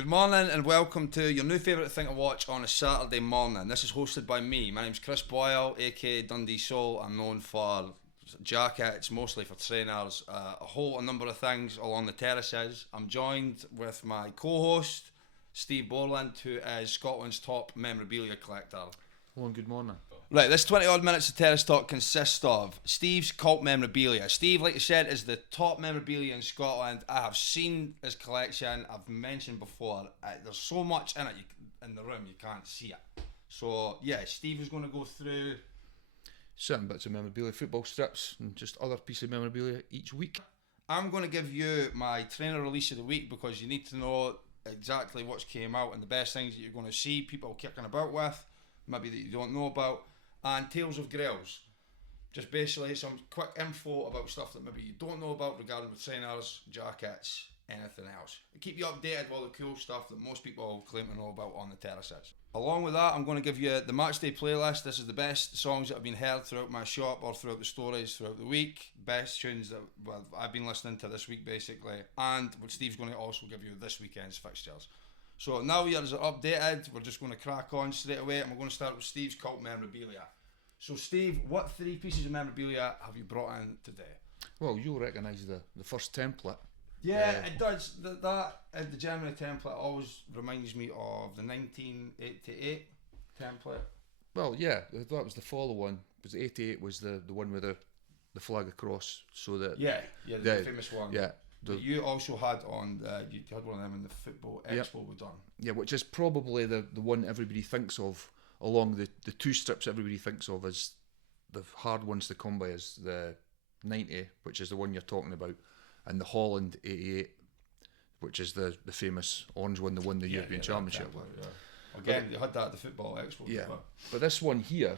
Good morning and welcome to your new favourite thing to watch on a Saturday morning. This is hosted by me. My name's Kris Boyle, aka Dundee Soul. I'm known for jackets, mostly for trainers, a whole number of things along the terraces. I'm joined with my co-host, Steve Borland, who is Scotland's top memorabilia collector. Hello and good morning. Right, this 20 odd minutes of Terrace Talk consists of Steve's cult memorabilia. Steve, like I said, is the top memorabilia in Scotland. I have seen his collection. I've mentioned before, there's so much in it in the room you can't see it. So yeah, Steve is going to go through certain bits of memorabilia, football strips and just other pieces of memorabilia each week. I'm going to give you my trainer release of the week because you need to know exactly what's came out and the best things that you're going to see people kicking about with, maybe that you don't know about. And Tales of Grails, just basically some quick info about stuff that maybe you don't know about regarding the trainers, jackets, anything else. Keep you updated with all the cool stuff that most people claim to know about on the terraces. Along with that, I'm going to give you the matchday playlist. This is the best songs that have been heard throughout my shop or throughout the stories throughout the week. Best tunes that I've been listening to this week basically. And what Steve's going to also give you this weekend's fixtures. So now you're updated, we're just going to crack on straight away and we're going to start with Steve's cult memorabilia. So Steve, what three pieces of memorabilia have you brought in today? Well, you'll recognise the first template. Yeah, it does. The Germany template always reminds me of the 1988 template. Well, yeah, that was the follow one. Because 88 was the one with the flag across, so that the famous one. Yeah. But you also had you had one of them in the football expo we've done. Yeah, which is probably the one everybody thinks of, along the two strips everybody thinks of as the hard ones to come by, is the 90, which is the one you're talking about, and the Holland 88, which is the famous orange one, the won the European Championship. Again, you had that at the football expo. Yeah, but this one here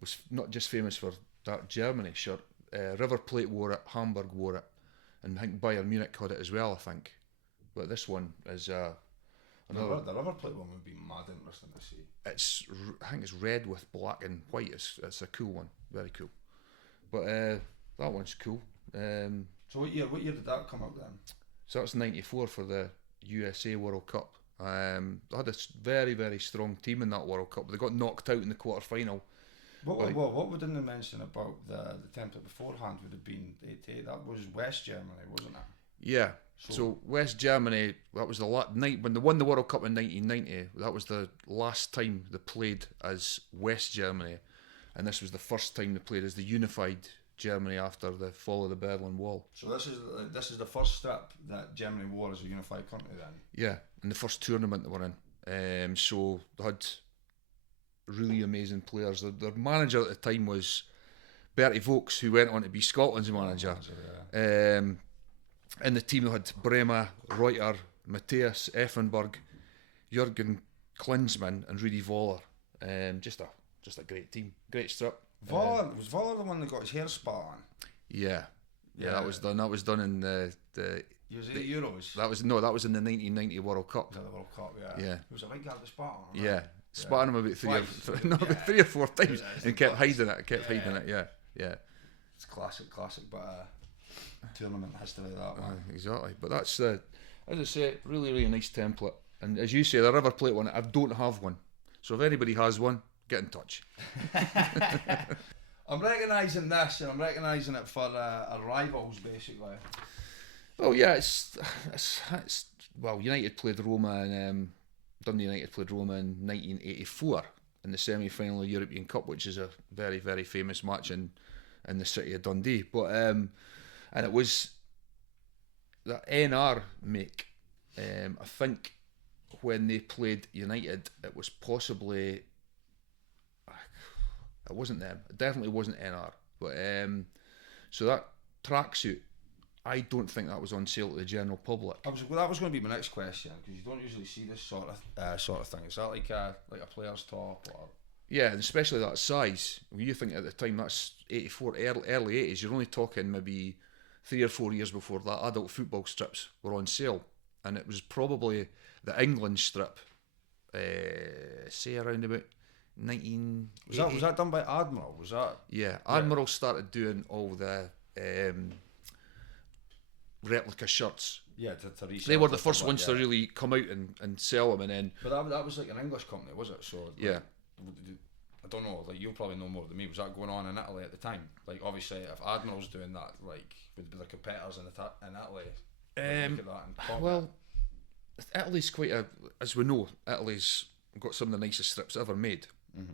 was not just famous for that Germany shirt. River Plate wore it, Hamburg wore it, and I think Bayern Munich had it as well, I think. But this one is another. The River Plate one would be mad interesting to see. I think it's red with black and white. It's a cool one, very cool. But that one's cool. So what year did that come out then? So that's 94 for the USA World Cup. They had a very, very strong team in that World Cup. They got knocked out in the quarter final. What we didn't mention about the template beforehand would have been 88. That was West Germany, wasn't it? Yeah. So West Germany, that was the night when they won the World Cup in 1990. That was the last time they played as West Germany, and this was the first time they played as the unified Germany after the fall of the Berlin Wall. So this is the first strip that Germany wore as a unified country then. Yeah, and the first tournament they were in. So they had really amazing players. Their manager at the time was Bertie Vogts, who went on to be Scotland's manager. In the team they had Bremer, Reuter, Matthias Effenberg, Jürgen Klinsmann and Rudi Voller. Just a great team, great strip. Was Voller the one that got his hair spat on? Yeah, that was done. That was done in the Euros. That was in the 1990 World Cup. The World Cup, yeah. Yeah. It was a big guy with spat on. Yeah. Spat him about three or four times and kept hiding it. Yeah. It's classic, but tournament history that one. Exactly. But that's as I say, really, really nice template. And as you say, the River Plate one, I don't have one. So if anybody has one, get in touch. I'm recognising this, and I'm recognising it for our rivals, basically. Well, yeah, it's United played Roma and Dundee United played Roma in 1984 in the semi-final of the European Cup, which is a very, very famous match in the city of Dundee. But and it was the NR make. I think when they played United, it was possibly. It wasn't them. It definitely wasn't NR. But so that tracksuit, I don't think that was on sale to the general public. That was going to be my next question, because you don't usually see this sort of thing. Is that like a player's top? Or? Yeah, and especially that size. When you think at the time that's 84, early 80s, you're only talking maybe 3 or 4 years before that adult football strips were on sale. And it was probably the England strip, say around about 1980. Was that done by Admiral? Was that? Yeah, Admiral started doing all the replica shirts. Yeah, to resell. They were the first ones to really come out and sell them, and then. But that was like an English company, was it? So yeah. I don't know. Like, you'll probably know more than me. Was that going on in Italy at the time? Like, obviously, if Admiral's doing that, like, would be the competitors in Italy. Look at that and well, Italy's quite as we know, Italy's got some of the nicest strips ever made. Mm-hmm.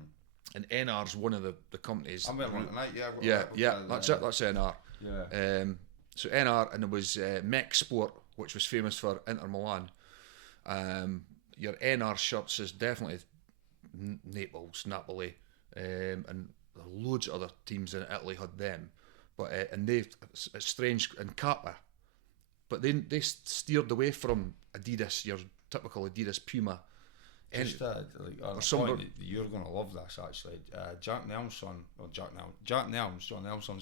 And NR's one of the companies. I'm wearing one tonight, That's it. That's NR. Yeah. So NR, and there was Mech Sport, which was famous for Inter Milan. Your NR shirts is definitely Naples, Napoli, and loads of other teams in Italy had them. But and it's strange, and Kappa. But they steered away from Adidas, your typical Adidas Puma. Just you're going to love this actually. John Nelson's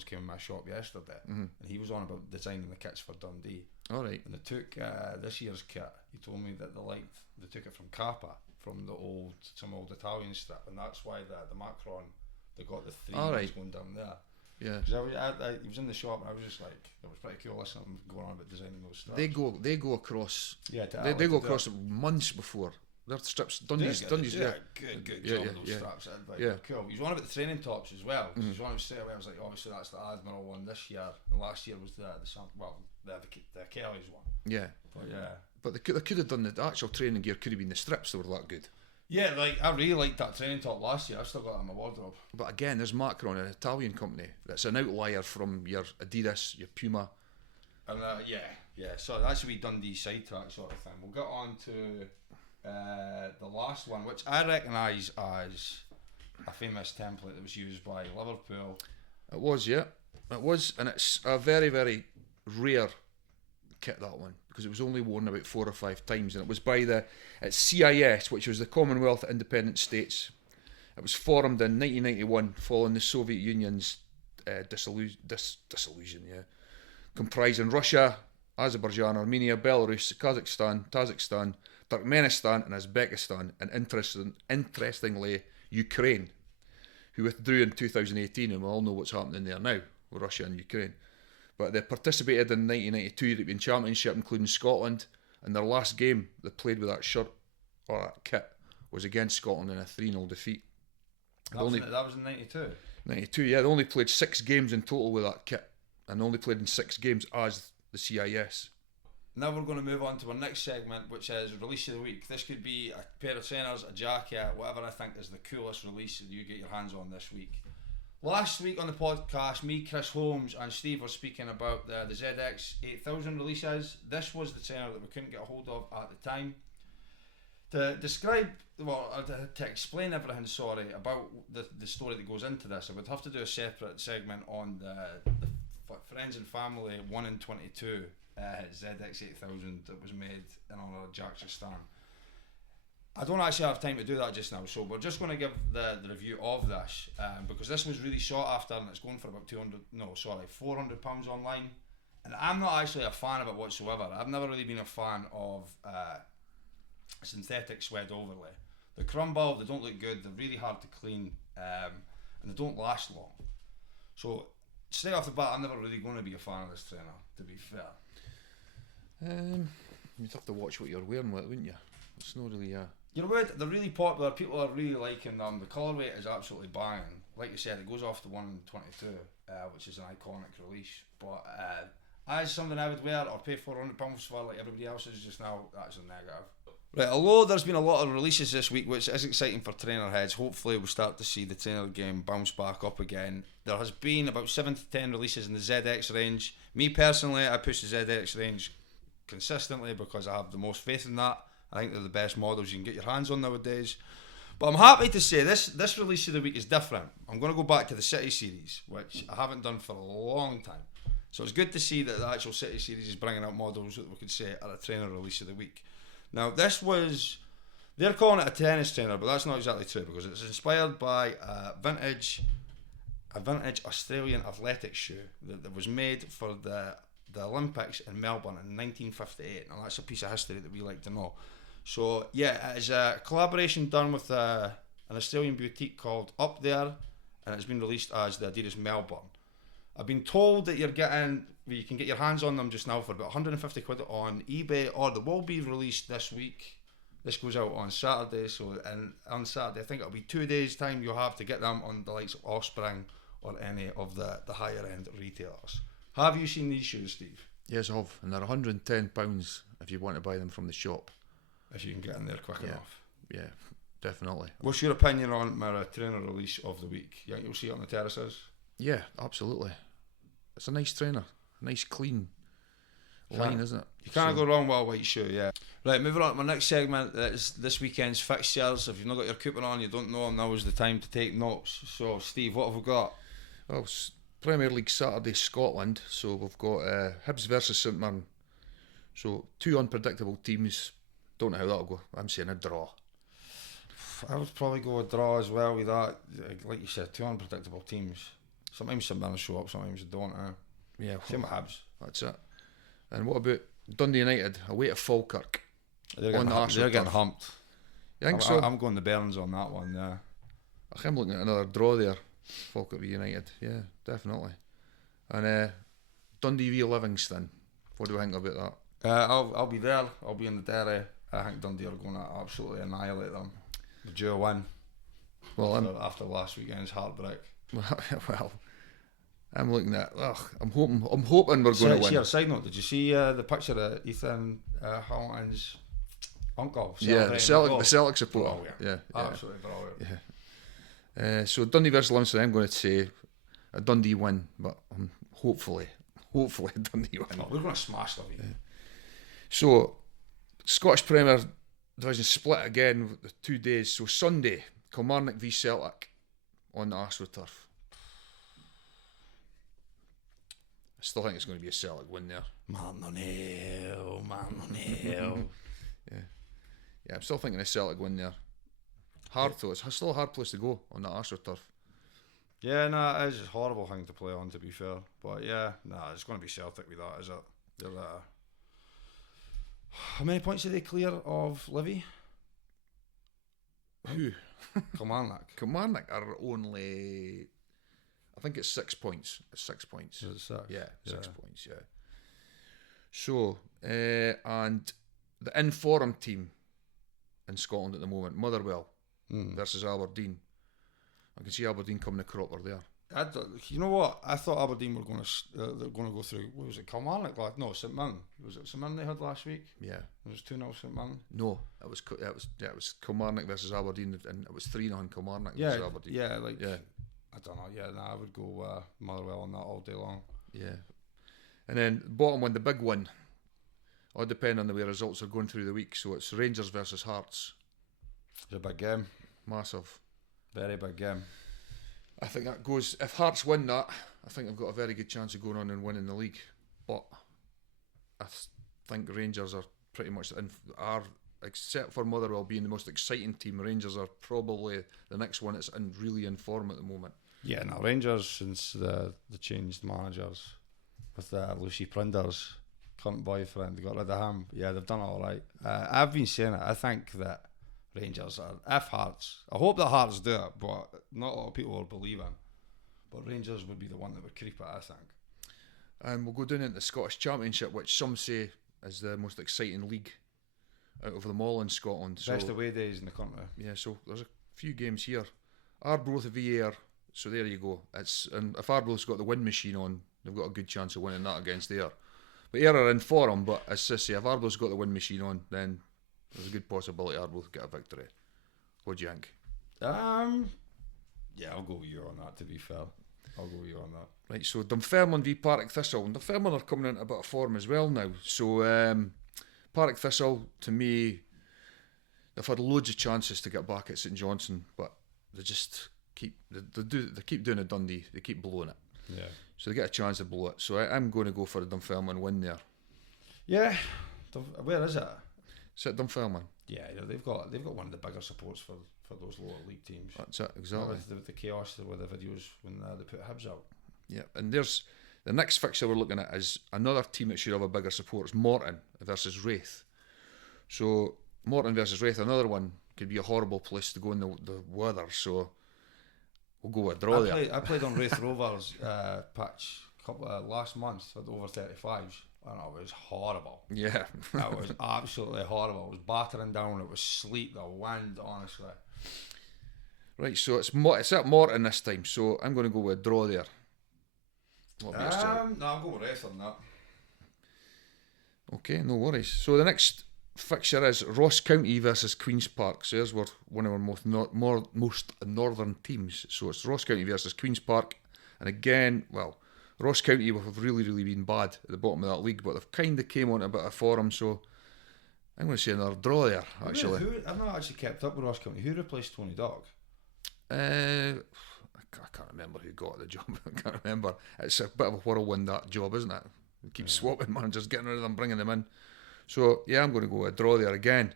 came in my shop yesterday, and he was on about designing the kits for Dundee. All right. And they took this year's kit. He told me that they took it from Kappa, from some old Italian strip, and that's why the Macron, they got the three going down there. Yeah, because he was in the shop, and I was just like, it was pretty cool listening to him going on about designing those strips. They go across. Yeah, they go across months before their strips. Dundee's good job yeah, of those straps. Cool. He was on about the training tops as well. He was on about straight away. I was like, obviously that's the Admiral one this year, and last year was the Kelly's one. Yeah, but they could have done the actual training gear. Could have been the strips. They were that good. Yeah, like I really liked that training top last year. I've still got it in my wardrobe. But again, there's Macron, an Italian company that's an outlier from your Adidas, your Puma. And so that's a wee Dundee sidetrack sort of thing. We'll get on to the last one, which I recognise as a famous template that was used by Liverpool. It was, yeah. It was, and it's a very, very rare kit, that one, because it was only worn about 4 or 5 times, and it was by it's CIS, which was the Commonwealth Independent States. It was formed in 1991 following the Soviet Union's dissolution, comprising Russia, Azerbaijan, Armenia, Belarus, Kazakhstan, Tajikistan, Turkmenistan and Uzbekistan, and interestingly Ukraine, who withdrew in 2018, and we all know what's happening there now with Russia and Ukraine. But they participated in the 1992 European Championship, including Scotland, and their last game they played with that shirt or that kit was against Scotland in a 3-0 defeat. That was in 92? 92, yeah. They only played 6 games in total with that kit, and only played in 6 games as the CIS. Now we're going to move on to our next segment, which is Release of the Week. This could be a pair of trainers, a jacket, whatever I think is the coolest release that you get your hands on this week. Last week on the podcast, me, Kris Holmes and Steve were speaking about the ZX 8000 releases. This was the trainer that we couldn't get a hold of at the time. To explain everything, about the story that goes into this, I would have to do a separate segment on the Friends and Family 1 in 22 ZX 8000 that was made in honour of Jack Chastain. I don't actually have time to do that just now, so we're just going to give the review of this because this was really sought after, and it's going for about £400 online, and I'm not actually a fan of it whatsoever. I've never really been a fan of synthetic suede overlay. They crumble, they don't look good, they're really hard to clean, and they don't last long. So straight off the bat, I'm never really going to be a fan of this trainer, to be fair. You'd have to watch what you're wearing with it, wouldn't you? It's not really they're really popular, people are really liking them, the colourway is absolutely banging. Like you said, it goes off to 1 in 22, which is an iconic release, but as something I would wear or pay £400 for like everybody else is just now, that's a negative. Right, although there's been a lot of releases this week, which is exciting for trainer heads, hopefully we'll start to see the trainer game bounce back up again. There has been about 7 to 10 releases in the ZX range. Me personally, I push the ZX range consistently because I have the most faith in that. I think they're the best models you can get your hands on nowadays. But I'm happy to say this release of the week is different. I'm going to go back to the City series, which I haven't done for a long time. So it's good to see that the actual City series is bringing out models that we could say are a trainer release of the week. Now they're calling it a tennis trainer, but that's not exactly true because it's inspired by a vintage Australian athletics shoe that was made for the Olympics in Melbourne in 1958. Now that's a piece of history that we like to know. So yeah, it is a collaboration done with an Australian boutique called Up There, and it's been released as the Adidas Melbourne. I've been told that you're getting you can get your hands on them just now for about 150 quid on eBay, or they will be released this week. This goes out on Saturday, and on Saturday I think it'll be 2 days time you'll have to get them on the likes of Offspring or any of the higher end retailers. Have you seen these shoes, Steve? Yes, I have, and they're £110 if you want to buy them from the shop. If you can get in there quick enough. Yeah, definitely. What's your opinion on my trainer release of the week? You think you'll see it on the terraces? Yeah, absolutely. It's a nice trainer, nice clean line, isn't it? You can't go wrong with a white shoe, yeah. Right, moving on to my next segment. Is this weekend's fixtures. If you've not got your coupon on, you don't know them, now is the time to take notes. So, Steve, what have we got? Well, Premier League Saturday, Scotland. So we've got Hibs versus St Mirren. So 2 unpredictable teams. Don't know how that'll go. I'm saying a draw. I would probably go a draw as well with that. Like you said, 2 unpredictable teams. Sometimes St Mirren show up, sometimes they don't. Yeah, same with Hibs. That's it. And what about Dundee United away to Falkirk? They're getting humped. You think so? I'm going the Burns on that one, yeah. I'm looking at another draw there. Falkirk v United, yeah, definitely. And Dundee v Livingston. What do I think about that? I'll be there. I'll be in the Derry. I think Dundee are going to absolutely annihilate them. The duo win. Well, after last weekend's heartbreak. Well, I'm looking at. I'm hoping we're going to win. See, a side note. Did you see the picture of Ethan Hamilton's uncle? Yeah, the Celtic supporter. Brilliant. Yeah, absolutely brilliant. Yeah. So Dundee versus Livingston. I'm going to say a Dundee win, but hopefully Dundee win. Oh, we're going to smash them. Yeah. So Scottish Premier Division split again with the 2 days. So Sunday, Kilmarnock v Celtic on the AstroTurf. I still think it's going to be a Celtic win there. Man on hill. Yeah, I'm still thinking a Celtic win there. Hard though, it's still a hard place to go on that AstroTurf. Yeah, it is a horrible thing to play on, to be fair. But yeah, it's going to be Celtic with that, is it? How many points did they clear of Livy? Who? Kilmarnock. Kilmarnock are only, I think it's 6 points. It's 6 points. Is it 6? Yeah, 6 points, yeah. So, and the Inforum team in Scotland at the moment, Motherwell versus Aberdeen. I can see Aberdeen coming a cropper there. You know what? I thought Aberdeen were going to go through. What was it? Kilmarnock? No, St Mirren. Was it St Mirren they had last week? Yeah. It was 2-0 St Mirren. No, it was Kilmarnock versus Aberdeen, and it was 3-0 Kilmarnock versus Aberdeen. Yeah, I don't know. Yeah, I would go Motherwell on that all day long. Yeah, and then bottom one, the big one. All depend on the way results are going through the week. So it's Rangers versus Hearts. It's a big game. Massive. Very big game. I think that goes. If Hearts win that, I think they've got a very good chance of going on and winning the league. But I think Rangers are pretty much except for Motherwell being the most exciting team. Rangers are probably the next one that's really in form at the moment. Yeah, now Rangers, since the changed managers with Lucy Prinder's current boyfriend, they got rid of him. Yeah, they've done all right. I've been saying it. I think that Rangers are Hearts. I hope that Hearts do it, but not a lot of people will believe in. But Rangers would be the one that would creep it, I think. And we'll go down into the Scottish Championship, which some say is the most exciting league out of them all in Scotland. Best away days in the country. Yeah, so there's a few games here. Arbroath v Ayr, so there you go. And if Arbroath's got the win machine on, they've got a good chance of winning that against Ayr. But Ayr are in form, but as I say, if Arbroath's got the win machine on, then there's a good possibility Arbroath get a victory. What do you think? Yeah, I'll go with you on that, to be fair. I'll go with you on that. Right, so Dunfermline v Partick Thistle. And Dunfermline are coming into a bit of form as well now. So Partick Thistle, to me, they've had loads of chances to get back at St Johnstone, but they just keep doing a Dundee. They keep blowing it. Yeah. So they get a chance to blow it. So I'm going to go for a Dunfermline win there. Yeah. Where is it? It's at Dunfermline. Yeah, they've got one of the bigger supports for those lower league teams. That's it, exactly. With the chaos with the videos when they put Hibs out. Yeah, and there's the next fixture we're looking at is another team that should have a bigger support. It's Morton versus Wraith. So Morton versus Wraith, another one could be a horrible place to go in the weather. So we'll go with a draw there. I played on Wraith Rovers patch a last month at over 35s, and it was horrible. Yeah. It was absolutely horrible. It was battering down. It was sleet, the wind, honestly. Right, so it's at Morton this time, so I'm going to go with a draw there. No, I'll go with Wraith on that. Okay, no worries. So the next fixture is Ross County versus Queen's Park. So there's one of our most northern teams. So it's Ross County versus Queen's Park. And again, well, Ross County have really, really been bad at the bottom of that league, but they've kind of came on a bit of form, so I'm going to say another draw there, actually. I've not actually kept up with Ross County. Who replaced Tony Dock? I can't remember who got the job. I can't remember. It's a bit of a whirlwind, that job, isn't it? We keep swapping managers, getting rid of them, bringing them in. So, yeah, I'm going to go a draw there again.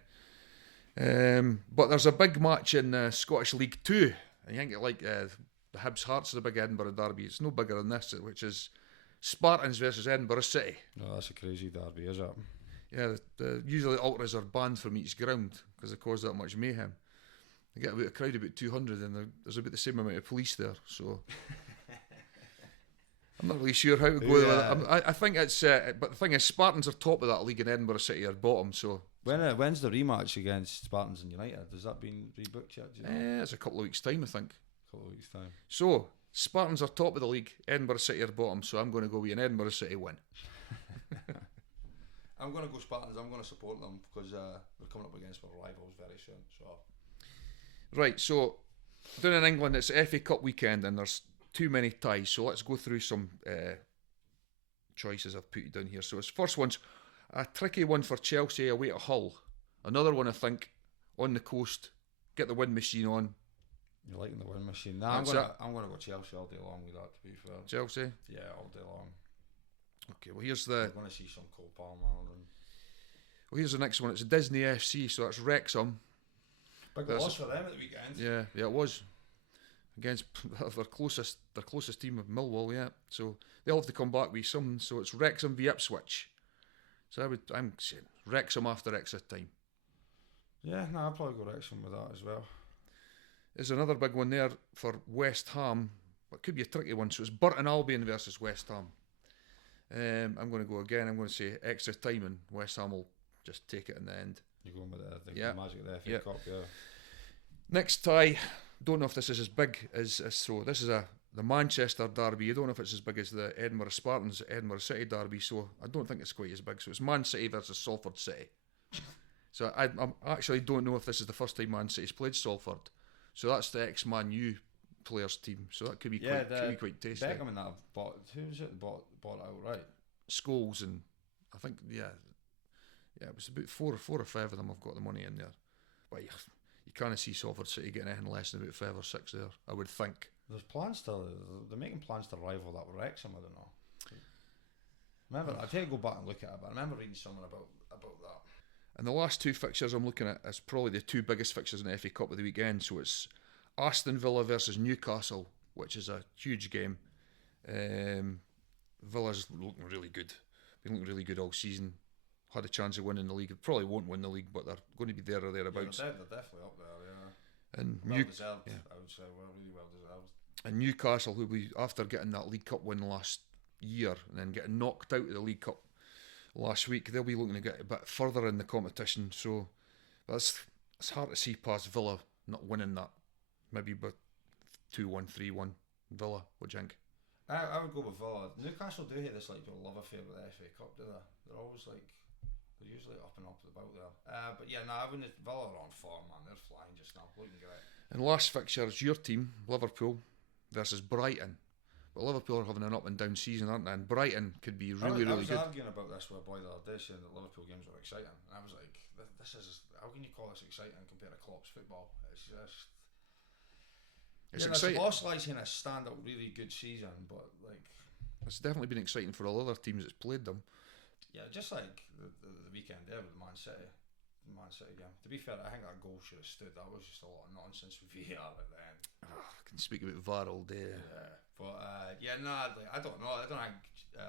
But there's a big match in Scottish League 2. I think the Hibs Hearts is a big Edinburgh derby. It's no bigger than this, which is Spartans versus Edinburgh City. No, that's a crazy derby, is it? Yeah, usually the ultras are banned from each ground because they cause that much mayhem. They get about a crowd about 200 and there's about the same amount of police there, so I'm not really sure how to go with it. I think it's but the thing is, Spartans are top of that league and Edinburgh City are bottom, so when's the rematch against Spartans and United? Has that been rebooked yet? Do you know? It's a couple of weeks' time, I think. A couple of weeks' time. So Spartans are top of the league, Edinburgh City are bottom, so I'm going to go with an Edinburgh City win. I'm going to go Spartans. I'm going to support them because they're coming up against our rivals very soon. So, right, so down in England, it's FA Cup weekend and there's too many ties. So let's go through some choices I've put down here. So, first one's a tricky one for Chelsea away at Hull. Another one, I think, on the coast. Get the wind machine on. You're liking the wind machine? Nah, I'm gonna go Chelsea all day long with that. To be fair, Chelsea. Yeah, all day long. Okay, well here's the. I'm gonna see some Cole Palmer. Well, here's the next one. It's a Disney FC, so that's Wrexham. Big loss for them at the weekend. Yeah, it was against their closest team of Millwall. Yeah, so they'll have to come back with some. So it's Wrexham v Ipswich. So I'm saying Wrexham after extra time. Yeah, no, I'll probably go Wrexham with that as well. There's another big one there for West Ham. It could be a tricky one. So it's Burton Albion versus West Ham. I'm going to go again. I'm going to say extra time and West Ham will just take it in the end. You're going with the magic of the FA Cup, yeah. Next tie, don't know if this is as big as so. This is the Manchester derby. You don't know if it's as big as the Edinburgh Spartans, Edinburgh City derby. So I don't think it's quite as big. So it's Man City versus Salford City. So I actually don't know if this is the first time Man City's played Salford. So that's the ex-Man U players team. So that could be quite tasty. Beckham and that bought. Who was it? Bought it outright. Scholes and I think it was about four or five of them have got the money in there. But you can't see Salford City getting anything less than about 5 or 6 there, I would think. They're making plans to rival that Wrexham, I don't know. Remember, I take to go back and look at it, but I remember reading something about that. And the last two fixtures I'm looking at is probably the two biggest fixtures in the FA Cup of the weekend. So it's Aston Villa versus Newcastle, which is a huge game. Villa's looking really good. Been looking really good all season. Had a chance of winning the league. Probably won't win the league, but they're going to be there or thereabouts. Yeah, they're definitely up there, yeah. And well deserved, I would say. Really well deserved. And Newcastle, who we after getting that League Cup win last year and then getting knocked out of the League Cup last week, they'll be looking to get a bit further in the competition. So it's hard to see past Villa not winning that. Maybe but 2-1, 3-1 Villa. What do you think? I would go with Villa. Newcastle do hate this like love affair with the FA Cup, do they? They're always like, they're usually up and about there. But yeah, no, I wouldn't. Villa are on form, man. They're flying just now, looking great. And last fixture is your team, Liverpool versus Brighton. But Liverpool are having an up and down season, aren't they? And Brighton could be really good. I was arguing about this with a boy the other day, saying that Liverpool games were exciting, and I was like, "This is how can you call this exciting compared to Klopp's football? It's just." It's exciting. Lost like in a stand-up, really good season, but like it's definitely been exciting for all other teams that's played them. Yeah, just like the weekend there with Man City game. To be fair, I think that goal should have stood. That was just a lot of nonsense with VAR at the end. I can speak about VAR all day. Yeah, but I don't know. I don't think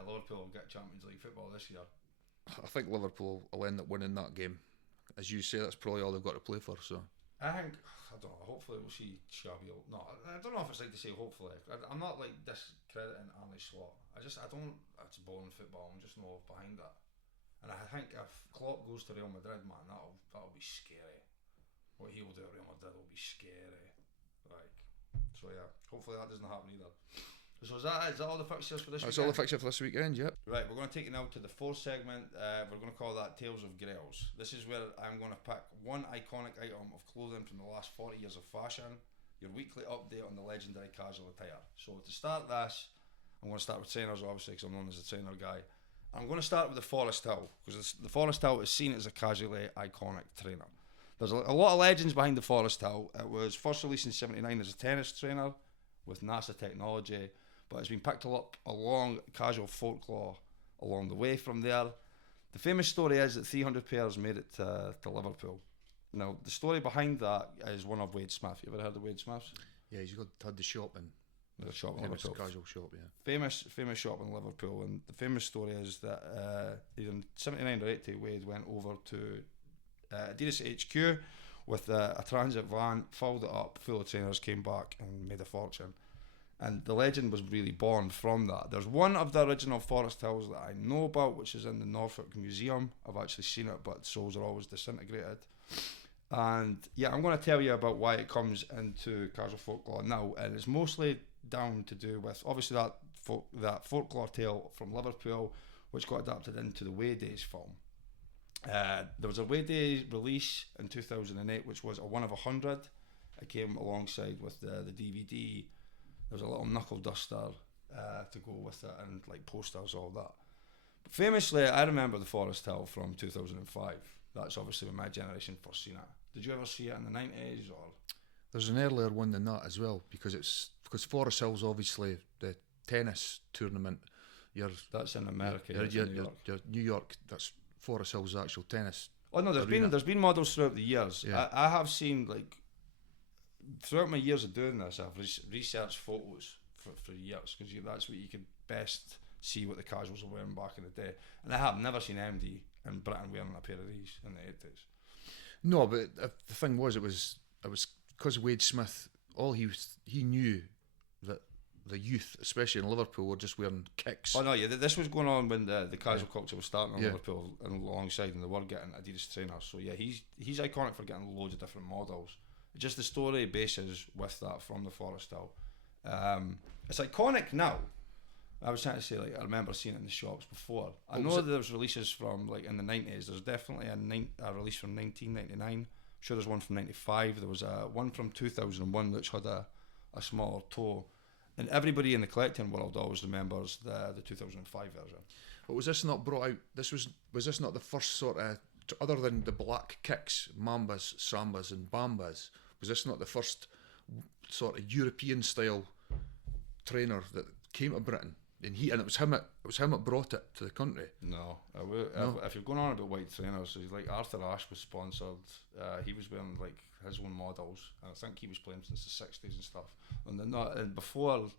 Liverpool will get Champions League football this year. I think Liverpool will end up winning that game. As you say, that's probably all they've got to play for. So I think, I don't know, hopefully we'll see Shabby. No, I don't know if it's right to say hopefully. I'm not like discrediting Arne Slot. I don't, it's boring football, I'm just not behind that. And I think if Klopp goes to Real Madrid, man, that'll be scary. What he will do at Real Madrid will be scary. Like, so yeah, hopefully that doesn't happen either. So is that all the fixtures for this weekend? That's all the fixture for this weekend, yep. Right, we're going to take you now to the fourth segment. We're going to call that Tales of Grails. This is where I'm going to pick one iconic item of clothing from the last 40 years of fashion, your weekly update on the legendary casual attire. So to start this, I'm going to start with trainers, obviously, because I'm known as a trainer guy. I'm going to start with the Forest Hill, because the Forest Hill is seen as a casually iconic trainer. There's a lot of legends behind the Forest Hill. It was first released in '79 as a tennis trainer with NASA technology, but it's been picked up along casual folklore along the way from there. The famous story is that 300 pairs made it to Liverpool. Now, the story behind that is one of Wade Smith. You ever heard of Wade Smith? Yeah, he's had the shop in. The shop in Famous Liverpool. casual shop, yeah. Famous shop in Liverpool, and the famous story is that either in '79 or '80, Wade went over to Adidas HQ with a transit van, filled it up full of trainers, came back and made a fortune. And the legend was really born from that. There's one of the original Forest Hills that I know about, which is in the Norfolk Museum. I've actually seen it, but soles are always disintegrated. And yeah, I'm going to tell you about why it comes into casual folklore now, and it's mostly down to do with obviously that folklore tale from Liverpool, which got adapted into the Way Days film. There was a Way Days release in 2008, which was a 1 of 100. It came alongside with the DVD. There was a little knuckle duster to go with it, and like posters, all that. But famously, I remember the Forest Hill from 2005. That's obviously when my generation first seen it. Did you ever see it in the 90s or? There's an earlier one than that as well, because Forest Hill's obviously the tennis tournament. That's in America. Your New York. Your New York. That's Forest Hill's actual tennis. Oh no, there's been models throughout the years. Yeah. I have seen, like, throughout my years of doing this, I've researched photos for years, because that's what you could best see what the casuals were wearing back in the day. And I have never seen MD in Britain wearing a pair of these in the 80s. No, but the thing was, it was because Wade Smith, he knew that the youth, especially in Liverpool, were just wearing kicks. Oh no, yeah, this was going on when the casual culture was starting in Liverpool, and alongside, and they were getting Adidas trainers. So yeah, he's iconic for getting loads of different models. Just the story bases with that from the Forest Hill. It's iconic now. I was trying to say, like, I remember seeing it in the shops before. I know there was releases from, like, in the 90s. There's definitely a release from 1999. I'm sure there's one from 95. There was one from 2001 which had a smaller toe. And everybody in the collecting world always remembers the 2005 version. But was this not brought out? Was this not the first sort of, other than the black kicks, mambas, sambas, and bambas? Was this not the first sort of European style trainer that came to Britain? And it was him that brought it to the country. No. If you're going on about white trainers, he's like Arthur Ashe was sponsored. He was wearing like his own models, and I think he was playing since the 60s and stuff. And before,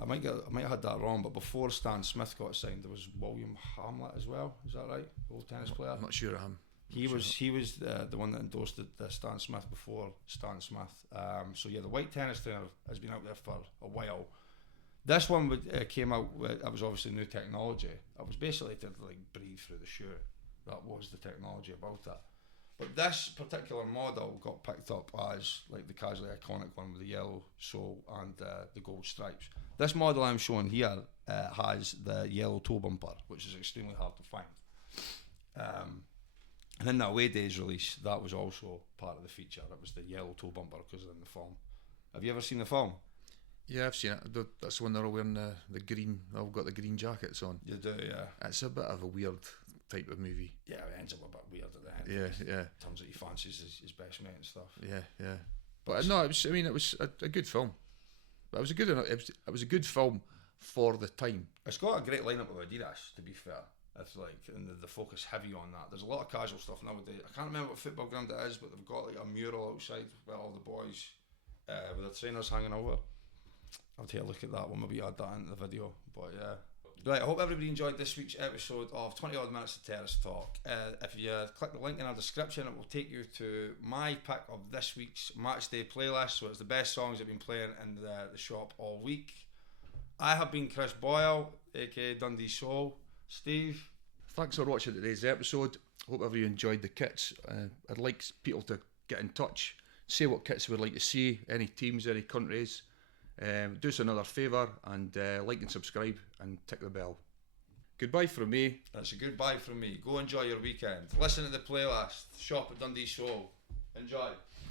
I might have had that wrong, but before Stan Smith got signed, there was William Hamlet as well. Is that right? The old tennis player. I'm not sure of him. He was the one that endorsed the Stan Smith before Stan Smith. So yeah, the white tennis trainer has been out there for a while. This one came out. It was obviously new technology. It was basically to like breathe through the shoe. That was the technology about it. But this particular model got picked up as like the casually iconic one with the yellow sole and the gold stripes. This model I'm showing here has the yellow toe bumper, which is extremely hard to find. And in that Way Days release, that was also part of the feature. It was the yellow toe bumper because in the film. Have you ever seen the film? Yeah, I've seen it. That's when they're all wearing the green. They've all got the green jackets on. You do, yeah. It's a bit of a weird type of movie. Yeah, it ends up a bit weird at the end. Yeah. Turns out he fancies his best mate and stuff. Yeah. But no, it was a good film. It was a good film for the time. It's got a great lineup of Adidas, to be fair. It's like, and the focus heavy on that. There's a lot of casual stuff nowadays. I can't remember what football ground it is, but they've got like a mural outside where all the boys with their trainers hanging over. I'll take a look at that one, maybe add that into the video. But yeah, Right, I hope everybody enjoyed this week's episode of 20 odd minutes of Terrace Talk. If you click the link in our description, it will take you to my pick of this week's matchday playlist. So it's the best songs I've been playing in the shop all week. I have been Kris Boyle, aka Dundee Soul. Steve. Thanks for watching today's episode. Hope everyone enjoyed the kits. I'd like people to get in touch, say what kits they would like to see, any teams, any countries. Do us another favour and like and subscribe and tick the bell. Goodbye from me. That's a goodbye from me. Go enjoy your weekend. Listen to the playlist. Shop at Dundee Soul. Enjoy.